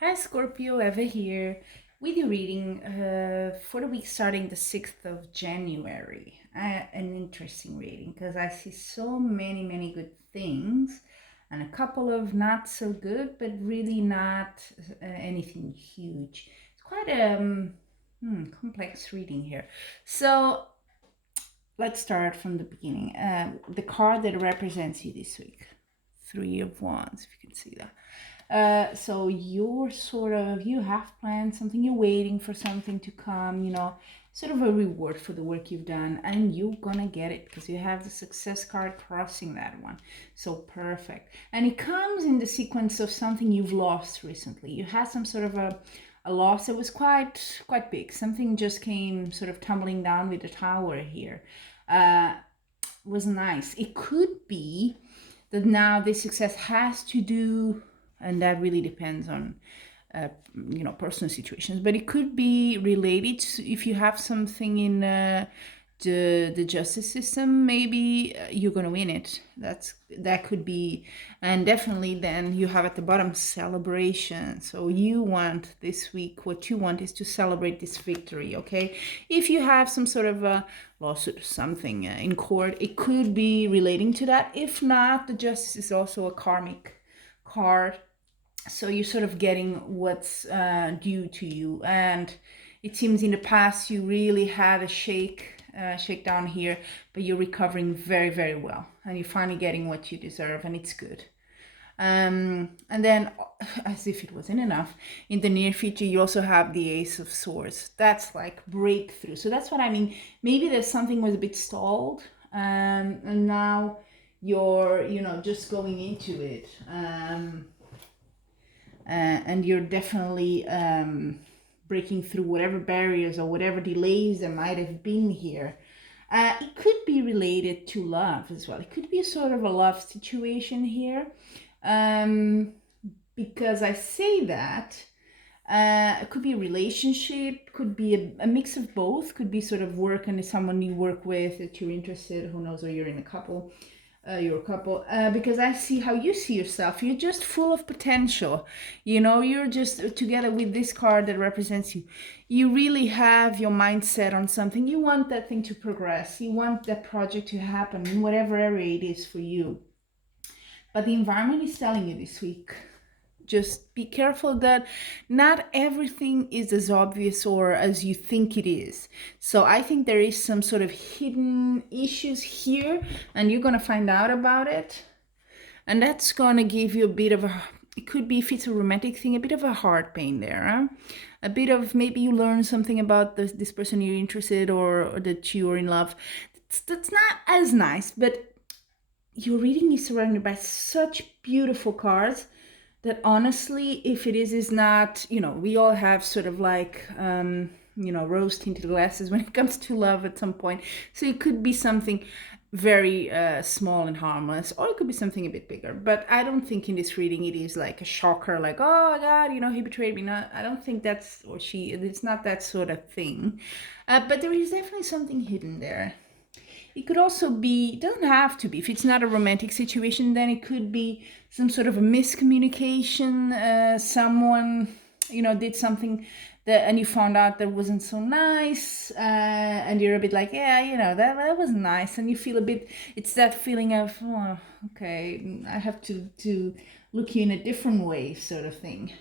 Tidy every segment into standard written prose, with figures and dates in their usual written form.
Hi Scorpio, Eva here with your reading for the week starting the 6th of January. An interesting reading because I see so many good things and a couple of not so good, but really not anything huge. It's quite a complex reading here. So let's start from the beginning. The card that represents you this week, Three of Wands, if you can see that. So you have planned something, you're waiting for something to come, sort of a reward for the work you've done, and you're gonna get it because you have the success card crossing that one. So perfect. And it comes in the sequence of something you've lost recently. You had some sort of a loss that was quite big. Something just came sort of tumbling down with the tower here. Was nice. It could be that now this success has to do, and that really depends on personal situations, but it could be related to if you have something in the justice system. Maybe you're gonna win it. That could be. And definitely then you have at the bottom celebration. So you want this week, what you want is to celebrate this victory. Okay, if you have some sort of a lawsuit or something in court, it could be relating to that. If not, the justice is also a karmic card, so you're sort of getting what's due to you. And it seems in the past you really had a shakedown here, but you're recovering very well, and you're finally getting what you deserve, and it's good. And then, as if it wasn't enough, in the near future you also have the Ace of Swords. That's like breakthrough. So that's what I mean. Maybe there's something was a bit stalled, and now you're just going into it. And you're definitely breaking through whatever barriers or whatever delays there might have been here. It could be related to love as well. It could be a sort of a love situation here, because I say that it could be a relationship, could be a mix of both, could be sort of work and someone you work with that you're interested, who knows, or you're in a couple. You're a couple, because I see how you see yourself. You're just full of potential. You're just together with this card that represents you. You really have your mindset on something. You want that thing to progress. You want that project to happen in whatever area it is for you. But the environment is telling you this week, just be careful that not everything is as obvious or as you think it is. So I think there is some sort of hidden issues here, and you're going to find out about it. And that's going to give you a bit of it could be, if it's a romantic thing, a bit of a heart pain there. Huh? A bit of, maybe you learn something about this person you're interested, or that you're in love. That's not as nice, but your reading is surrounded by such beautiful cards that honestly, if it is not, we all have sort of like, rose tinted glasses when it comes to love at some point. So it could be something very small and harmless, or it could be something a bit bigger. But I don't think in this reading it is like a shocker, like, oh my God, he betrayed me. No, I don't think that's, or she, it's not that sort of thing. But there is definitely something hidden there. It could also be, doesn't have to be, if it's not a romantic situation, then it could be some sort of a miscommunication. Someone, did something that, and you found out that wasn't so nice, and you're a bit like, yeah, that wasn't nice, and you feel a bit, it's that feeling of, oh, okay, I have to look you in a different way, sort of thing,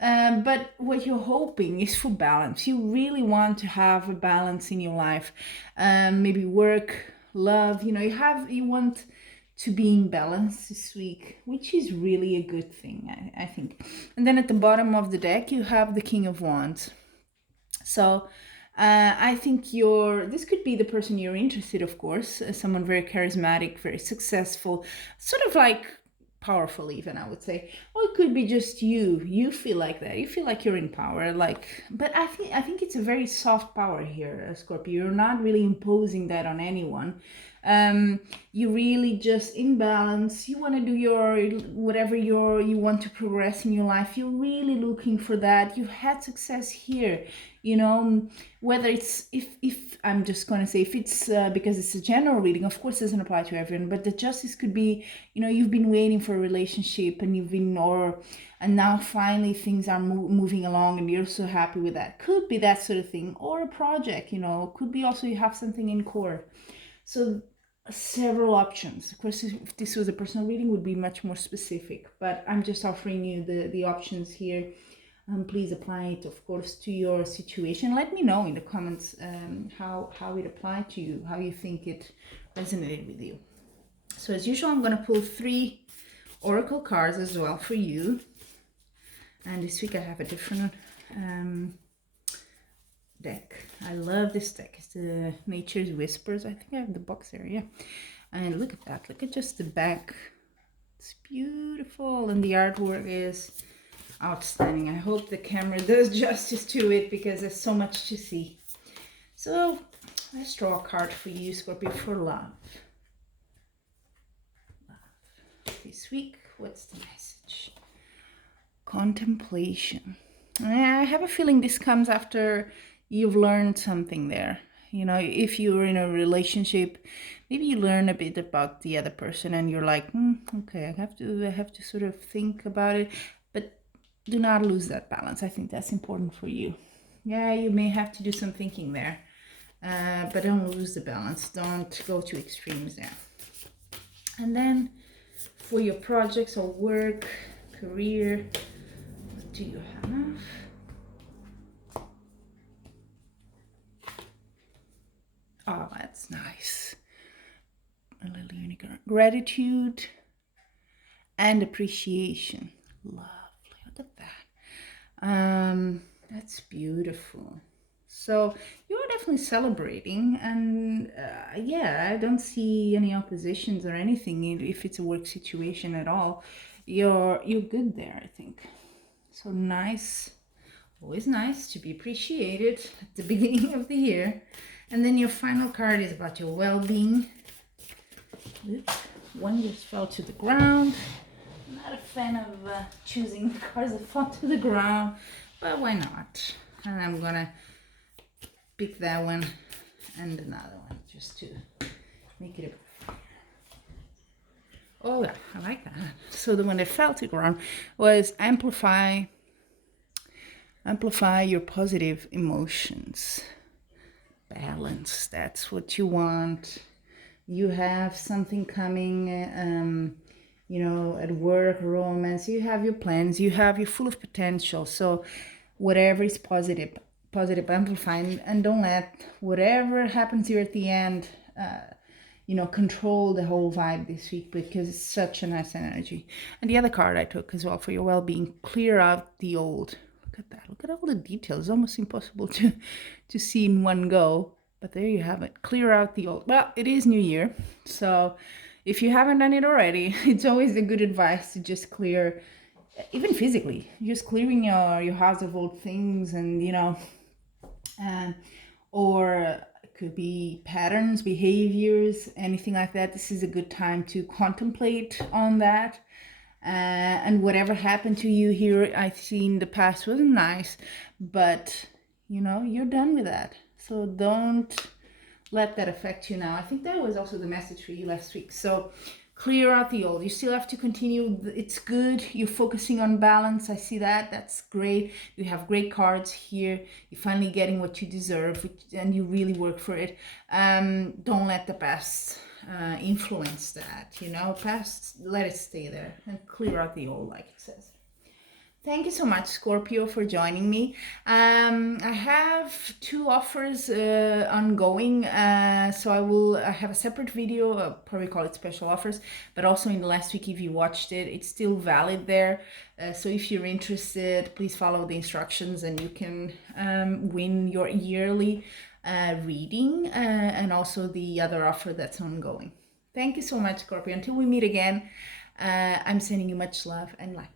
But what you're hoping is for balance. You really want to have a balance in your life. Maybe work, love, you want to be in balance this week, which is really a good thing, I think. And then at the bottom of the deck, you have the King of Wands. So I think this could be the person you're interested, of course, someone very charismatic, very successful, sort of like powerful even, I would say. Or it could be just you feel like that, you feel like you're in power, but I think it's a very soft power here, Scorpio. You're not really imposing that on anyone. You really just in balance. You want to do your whatever you want to progress in your life. You're really looking for that. You've had success here, you know, whether it's if I'm just going to say if it's because it's a general reading, of course it doesn't apply to everyone, but the justice could be, you know, you've been waiting for a relationship and you've been and now finally things are moving along and you're so happy with that. Could be that sort of thing, or a project, you know, could be also you have something in court. So several options. Of course, if this was a personal reading, would be much more specific, but I'm just offering you the options here. Please apply it, of course, to your situation. Let me know in the comments how it applied to you, how you think it resonated with you. So as usual, I'm going to pull 3 oracle cards as well for you. And this week I have a different deck. I love this deck. It's the Nature's Whispers. I think I have the box there, yeah. And look at that. Look at just the back. It's beautiful. And the artwork is outstanding. I hope the camera does justice to it because there's so much to see. So let's draw a card for you, Scorpio, for love. This week, what's the message? Contemplation. I have a feeling this comes after you've learned something there. You know, if you're in a relationship, maybe you learn a bit about the other person and you're like, okay, I have to sort of think about it, but do not lose that balance. I think that's important for you. Yeah, you may have to do some thinking there, but don't lose the balance. Don't go to extremes there. And then for your projects or work, career, what do you have? Oh, that's nice. A little unicorn. Gratitude and appreciation. Lovely. Look at that. That's beautiful. So you're definitely celebrating, and yeah, I don't see any oppositions or anything if it's a work situation at all. You're good there, I think. So nice. Always nice to be appreciated at the beginning of the year. And then your final card is about your well-being. Oops, one just fell to the ground. I'm not a fan of choosing the cards that fall to the ground, but why not? And I'm gonna pick that one and another one just to make it a... Oh yeah, I like that. So the one that fell to the ground was amplify your positive emotions. Balance, that's what you want. You have something coming, you know, at work, romance, you have your plans, you're full of potential. So whatever is positive, amplify, and don't let whatever happens here at the end, you know, control the whole vibe this week, because it's such a nice energy. And the other card I took as well for your well-being, clear out the old. Look at that. Look at all the details. It's almost impossible to see in one go. But there you have it. Clear out the old. Well, it is New Year. So if you haven't done it already, it's always a good advice to just clear, even physically, just clearing your house of old things and, you know, or it could be patterns, behaviors, anything like that. This is a good time to contemplate on that. And whatever happened to you here, I see in the past wasn't nice, but you know, you're done with that. So don't let that affect you now. I think that was also the message for you last week. So clear out the old. You still have to continue. It's good. You're focusing on balance. I see that. That's great. You have great cards here. You're finally getting what you deserve, and you really work for it. Don't let the past influence that, you know, past, let it stay there and clear out the old, like it says. Thank you so much, Scorpio, for joining me. I have 2 offers ongoing, so I have a separate video, I'll probably call it special offers, but also in the last week, if you watched it, it's still valid there. So if you're interested, please follow the instructions and you can win your yearly reading and also the other offer that's ongoing. Thank you so much, Scorpio. Until we meet again, I'm sending you much love and light.